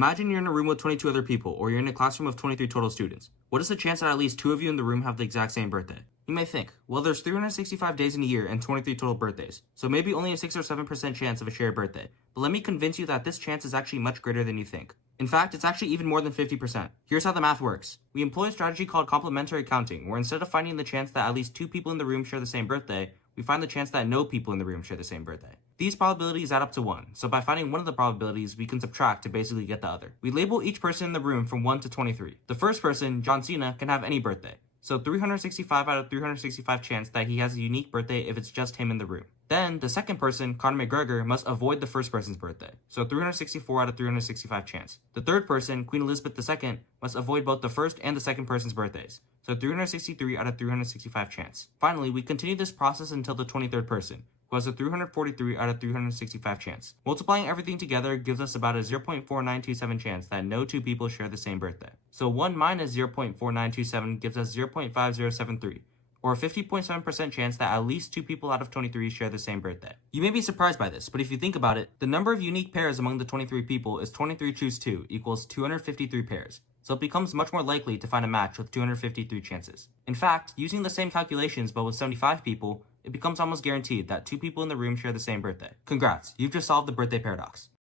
Imagine you're in a room with 22 other people, or you're in a classroom of 23 total students. What is the chance that at least 2 of you in the room have the exact same birthday? You may think, well, there's 365 days in a year and 23 total birthdays, so maybe only a 6 or 7% chance of a shared birthday. But let me convince you that this chance is actually much greater than you think. In fact, it's actually even more than 50%. Here's how the math works. We employ a strategy called complementary counting, where instead of finding the chance that at least 2 people in the room share the same birthday, we find the chance that no people in the room share the same birthday. These probabilities add up to 1, so by finding one of the probabilities, we can subtract to basically get the other. We label each person in the room from 1 to 23. The first person, John Cena, can have any birthday. So 365 out of 365 chance that he has a unique birthday if it's just him in the room. Then, the second person, Conor McGregor, must avoid the first person's birthday. So 364 out of 365 chance. The third person, Queen Elizabeth II, must avoid both the first and the second person's birthdays. So 363 out of 365 chance. Finally, we continue this process until the 23rd person, who has a 343 out of 365 chance. Multiplying everything together gives us about a 0.4927 chance that no 2 people share the same birthday. So 1 minus 0.4927 gives us 0.5073, or a 50.7% chance that at least 2 people out of 23 share the same birthday. You may be surprised by this, but if you think about it, the number of unique pairs among the 23 people is 23 choose 2 equals 253 pairs. So it becomes much more likely to find a match with 253 chances. In fact, using the same calculations but with 75 people, it becomes almost guaranteed that 2 people in the room share the same birthday. Congrats, you've just solved the birthday paradox.